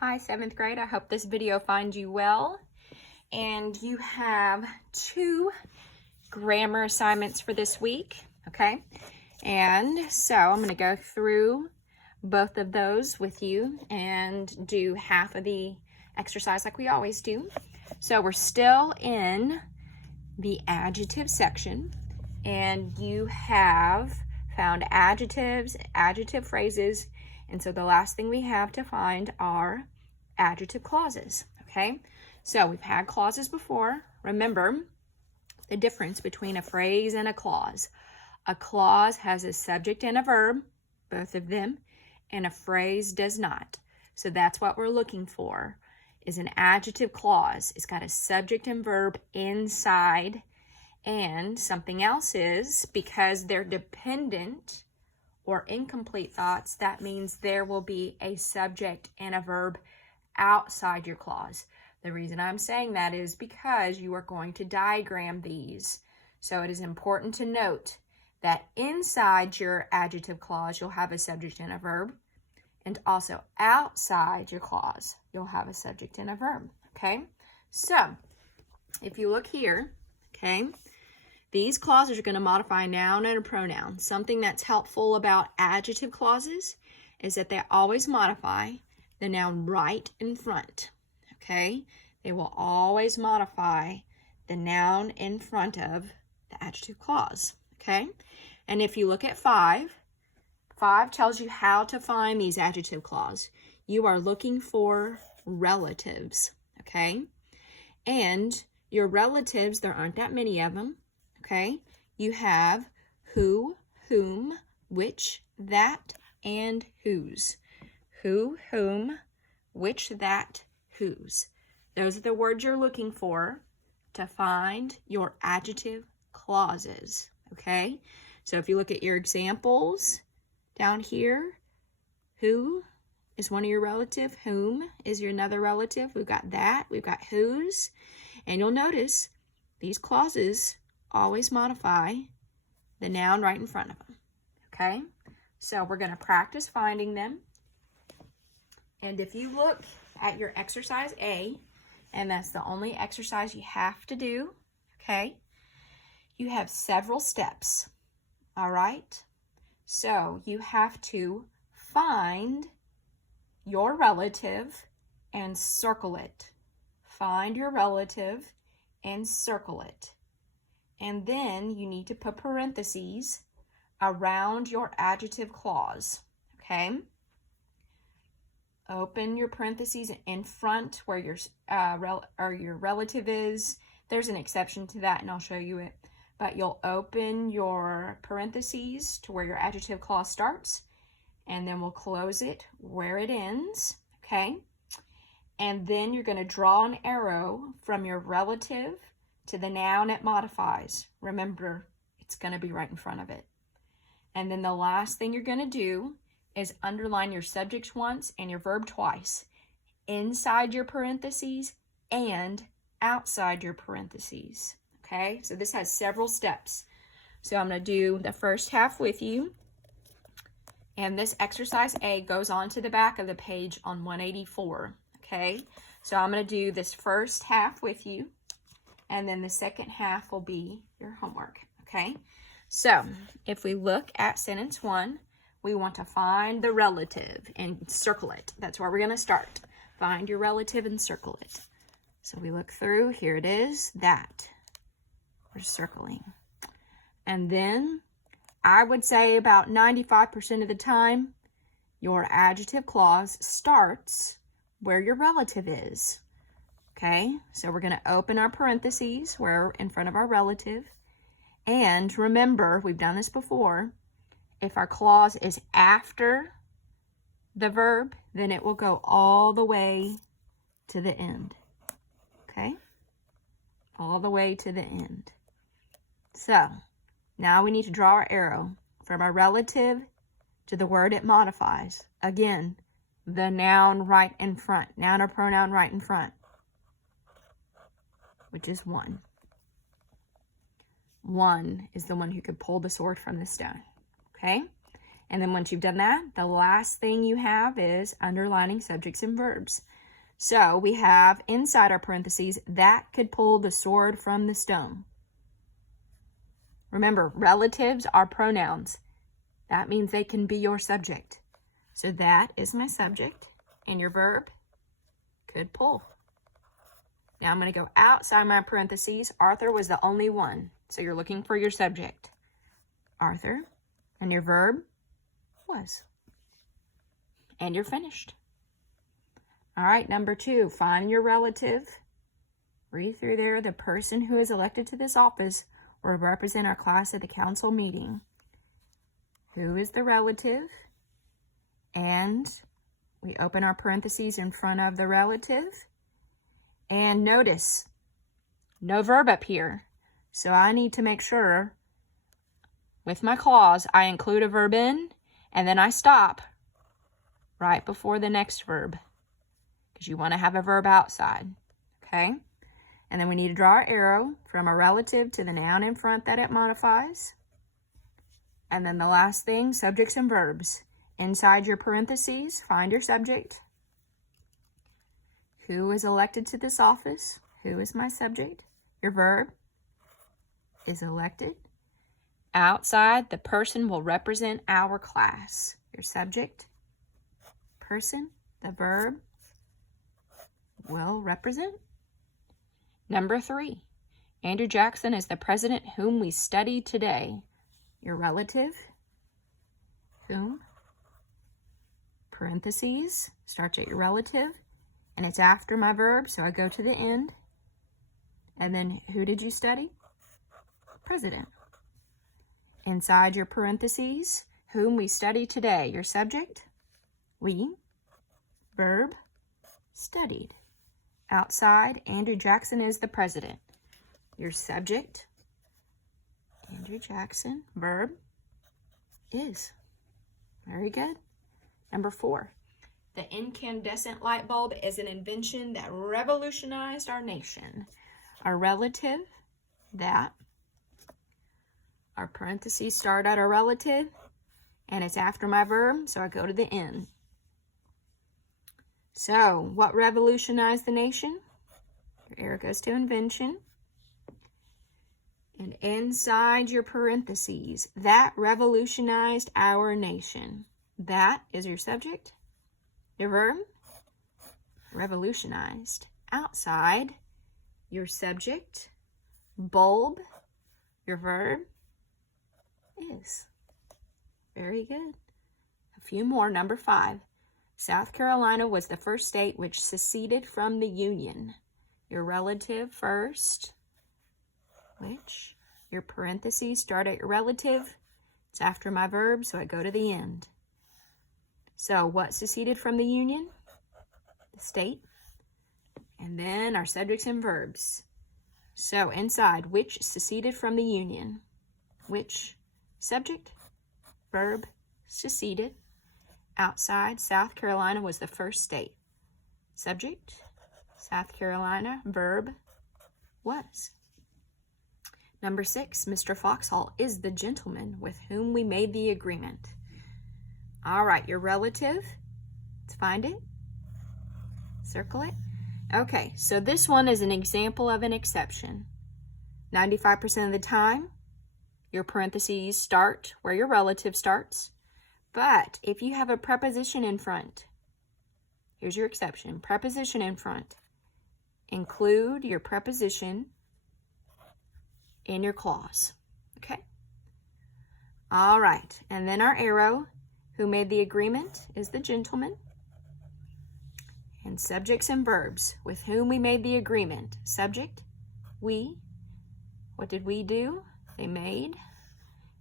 Hi, 7th grade. I hope this video finds you well. And you have 2 grammar assignments for this week, okay? And so I'm going to go through both of those with you and do half of the exercise like we always do. So we're still in the adjective section, and you have found adjectives, adjective phrases, and so the last thing we have to find are adjective clauses, okay? So we've had clauses before. Remember the difference between a phrase and a clause. A clause has a subject and a verb, both of them, and a phrase does not. So that's what we're looking for, is an adjective clause. It's got a subject and verb inside, and something else is, because they're dependent or incomplete thoughts, that means there will be a subject and a verb outside your clause. The reason I'm saying that is because you are going to diagram these. So it is important to note that inside your adjective clause, you'll have a subject and a verb, and also outside your clause, you'll have a subject and a verb, okay? So if you look here, okay, these clauses are going to modify a noun and a pronoun. Something that's helpful about adjective clauses is that they always modify the noun right in front, okay? They will always modify the noun in front of the adjective clause, okay? And if you look at 5 tells you how to find these adjective clauses. You are looking for relatives, okay? And your relatives, there aren't that many of them, okay? You have who, whom, which, that, and whose. Who, whom, which, that, whose. Those are the words you're looking for to find your adjective clauses, okay? So if you look at your examples down here, who is one of your relative, whom is your another relative. We've got that, we've got whose, and you'll notice these clauses always modify the noun right in front of them, okay? So we're going to practice finding them. And if you look at your exercise A, and that's the only exercise you have to do, okay, you have several steps, all right? So you have to find your relative and circle it. Find your relative and circle it. And then you need to put parentheses around your adjective clause, okay? Open your parentheses in front where your relative is. There's an exception to that, and I'll show you it. But you'll open your parentheses to where your adjective clause starts, and then we'll close it where it ends, okay? And then you're going to draw an arrow from your relative to the noun it modifies. Remember, it's going to be right in front of it. And then the last thing you're going to do is underline your subject once and your verb twice, inside your parentheses and outside your parentheses, okay? So this has several steps. So I'm going to do the first half with you, and this exercise A goes on to the back of the page on 184, okay? So I'm going to do this first half with you, and then the second half will be your homework, okay? So if we look at sentence 1, we want to find the relative and circle it. That's where we're going to start. Find your relative and circle it. So we look through, here it is, that. We're circling. And then I would say about 95% of the time, your adjective clause starts where your relative is. Okay, so we're going to open our parentheses where in front of our relative. And remember, we've done this before, if our clause is after the verb, then it will go all the way to the end. Okay, all the way to the end. So now we need to draw our arrow from our relative to the word it modifies. Again, the noun right in front, noun or pronoun right in front, which is 1. 1 is the one who could pull the sword from the stone, okay? And then once you've done that, the last thing you have is underlining subjects and verbs. So we have inside our parentheses, that could pull the sword from the stone. Remember, relatives are pronouns. That means they can be your subject. So that is my subject, and your verb could pull. Now I'm going to go outside my parentheses. Arthur was the only one. So you're looking for your subject. Arthur, and your verb was. And you're finished. All right, number 2, find your relative. Read through there. The person who is elected to this office will represent our class at the council meeting. Who is the relative? And we open our parentheses in front of the relative. And notice, no verb up here. So I need to make sure with my clause, I include a verb in, and then I stop right before the next verb, because you want to have a verb outside, okay? And then we need to draw our arrow from a relative to the noun in front that it modifies. And then the last thing, subjects and verbs. Inside your parentheses, find your subject. Who is elected to this office? Who is my subject? Your verb is elected. Outside, the person will represent our class. Your subject, person, the verb will represent. Number 3, Andrew Jackson is the president whom we studied today. Your relative, whom, parentheses, starts at your relative, and it's after my verb, so I go to the end. And then, who did you study? President. Inside your parentheses, whom we study today. Your subject, we, verb, studied. Outside, Andrew Jackson is the president. Your subject, Andrew Jackson, verb, is. Very good. Number 4, the incandescent light bulb is an invention that revolutionized our nation. Our relative, that. Our parentheses start at our relative, and it's after my verb, so I go to the end. So, what revolutionized the nation? Your arrow goes to invention. And inside your parentheses, that revolutionized our nation. That is your subject. Your verb, revolutionized. Outside, your subject, bulb, your verb, is. Very good. A few more. Number 5. South Carolina was the first state which seceded from the Union. Your relative first, which, your parentheses start at your relative. It's after my verb, so I go to the end. So what seceded from the Union? The state. And then our subjects and verbs. So inside, which seceded from the Union? Which, subject, verb, seceded. Outside, South Carolina was the first state. Subject, South Carolina, verb, was. Number 6, Mr. Foxhall is the gentleman with whom we made the agreement. All right, your relative, let's find it, circle it. Okay, so this one is an example of an exception. 95% of the time, your parentheses start where your relative starts. But if you have a preposition in front, here's your exception. Preposition in front. Include your preposition in your clause. Okay? All right. And then our arrow, who made the agreement, is the gentleman. And subjects and verbs, with whom we made the agreement. Subject, we. What did we do? They made.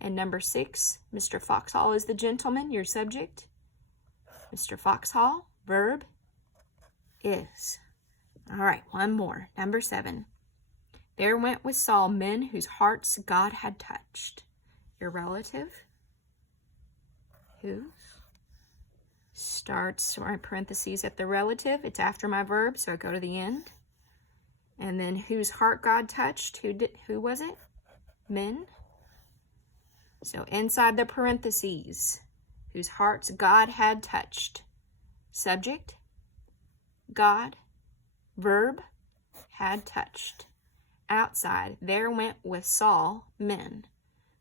And number 6, Mr. Foxhall is the gentleman, your subject. Mr. Foxhall, verb, is. All right, one more. Number 7. There went with Saul men whose hearts God had touched. Your relative, who starts my parentheses at the relative. It's after my verb, so I go to the end. And then whose heart God touched. Who was it? Men. So inside the parentheses, whose hearts God had touched. Subject, God, verb, had touched. Outside, there went with Saul men.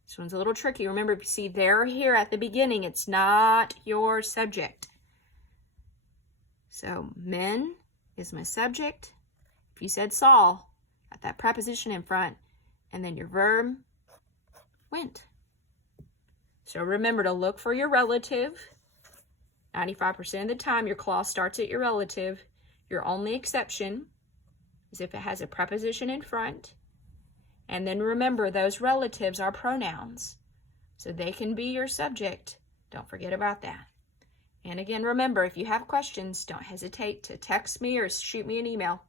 This one's a little tricky. Remember, if you see there or here at the beginning, it's not your subject. So men is my subject. If you said Saul, got that preposition in front, and then your verb, went. So remember to look for your relative. 95% of the time, your clause starts at your relative. Your only exception is if it has a preposition in front. And then remember, those relatives are pronouns. So they can be your subject. Don't forget about that. And again, remember, if you have questions, don't hesitate to text me or shoot me an email.